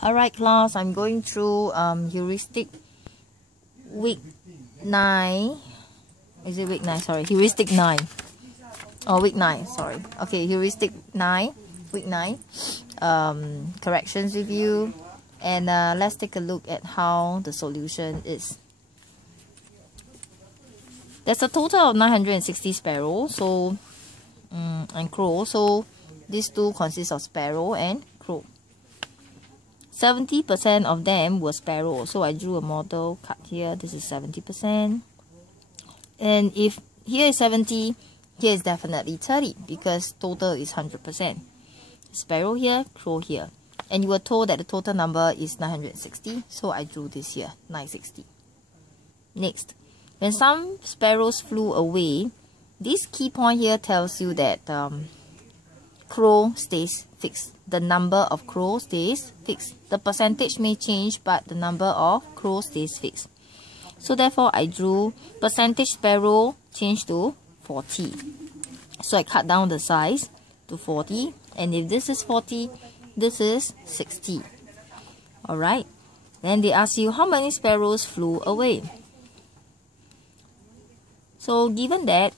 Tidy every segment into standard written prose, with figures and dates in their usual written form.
Alright class, I'm going through heuristic week 9. Is it week 9? Sorry, heuristic 9. Oh, week 9, sorry. Okay, heuristic 9, week 9. Corrections review. And let's take a look at how the solution is. There's a total of 960 sparrows and crow. So these two consist of sparrow and crow. 70% of them were sparrow, so I drew a model cut here. This is 70%, and if here is 70, here is definitely 30 because total is 100%. Sparrow here, crow here, and you were told that the total number is 960, so I drew this here, 960. Next, when some sparrows flew away, this key point here tells you that crow stays fixed. The number of crows stays fixed. The percentage may change, but the number of crows stays fixed. So therefore, I drew percentage sparrow changed to 40. So I cut down the size to 40. And if this is 40, this is 60. Alright. Then they ask you how many sparrows flew away. So given that,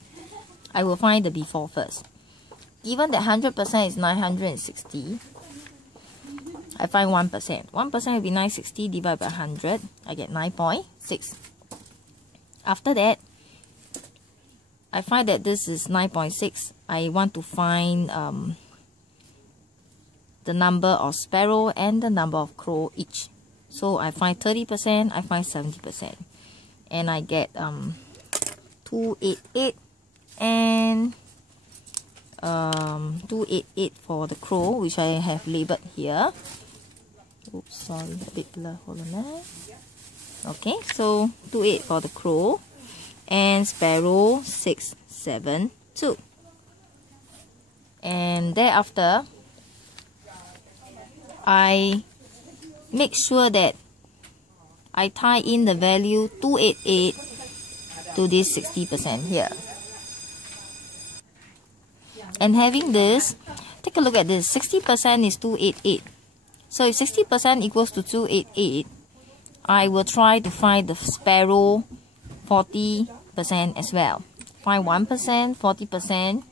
I will find the before first. Given that 100% is 960, I find 1%. 1% will be 960 divided by 100. I get 9.6. After that, I find that this is 9.6. I want to find the number of sparrow and the number of crow each. So I find 30%, I find 70%. And I get 288 and 288 for the crow, which I have labeled here. Oops, sorry, a bit blur. Hold on. Okay, so 288 for the crow and sparrow 672. And thereafter, I make sure that I tie in the value 288 to this 60% here. And having this, take a look at this. 60% is 288. So if 60% equals to 288, I will try to find the sparrow 40% as well. Find 1%, 40%,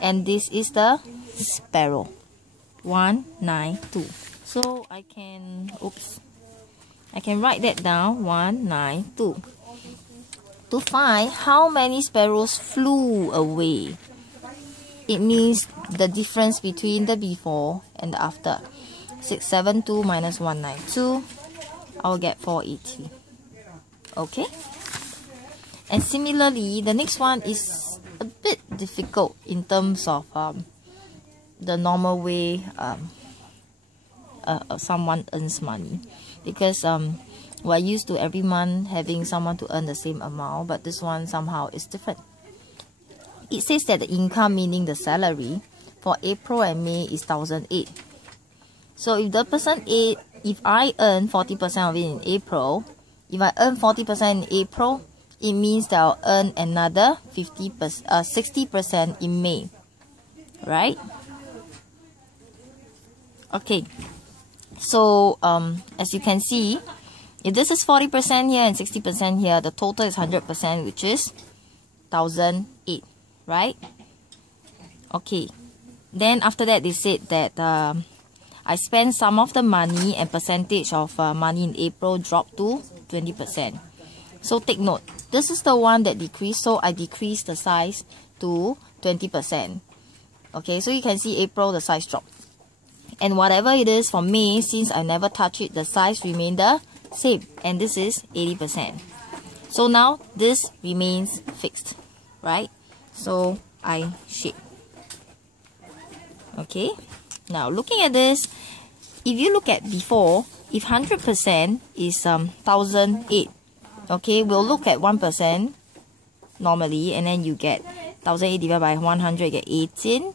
and this is the sparrow. 192. So I can, I can write that down, 192. To find how many sparrows flew away. It means the difference between the before and the after. 672 minus 192, I'll get 480. Okay? And similarly, the next one is a bit difficult in terms of the normal way someone earns money. Because we're used to every month having someone to earn the same amount, but this one somehow is different. It says that the income, meaning the salary, for April and May is 1,008. So if the person A, if I earn 40% of it in April, if I earn 40% in April, it means that I'll earn another 60% in May. Right? Okay. So as you can see, if this is 40% here and 60% here, the total is 100%, which is 1,008. Right? Okay. Then after that, they said that I spent some of the money and percentage of money in April dropped to 20%. So take note, this is the one that decreased, so I decreased the size to 20%. Okay, so you can see April, the size dropped. And whatever it is for May, since I never touch it, the size remained the same. And this is 80%. So now this remains fixed. Right? So I shape. Okay. Now looking at this, if you look at before, if 100% is 1,008, okay, we'll look at 1% normally, and then you get 1,008 divided by 100, you get 18.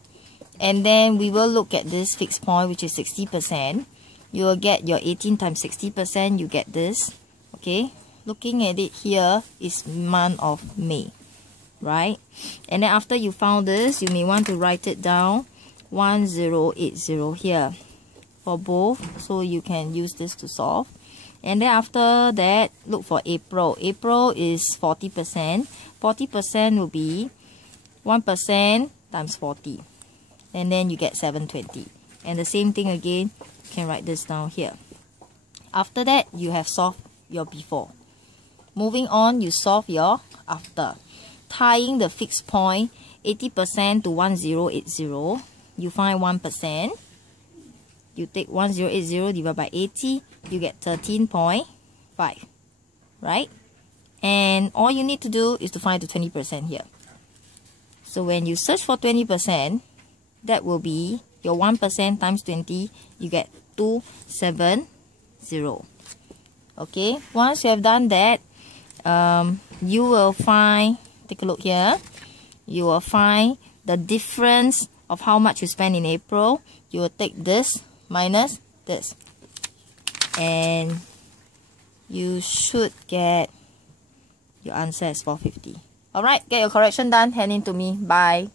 And then we will look at this fixed point, which is 60%. You will get your 18 times 60%, you get this. Okay. Looking at it here is month of May. Right? And then after you found this, you may want to write it down 1080 here. for both, so you can use this to solve. And then after that, look for April. April is 40%. 40% will be 1% times 40. And then you get 720. And the same thing again, you can write this down here. After that, you have solved your before. Moving on, you solve your after. Tying the fixed point 80% to 1080, you find 1%. You take 1080 divided by 80, you get 13.5, right? And all you need to do is to find the 20% here. So when you search for 20%, that will be your 1% times 20, you get 270. Okay, once you have done that, you will find, take a look here, you will find the difference of how much you spend in April. You will take this minus this, and you should get your answer as 450. Alright, get your correction done, hand in to me. Bye.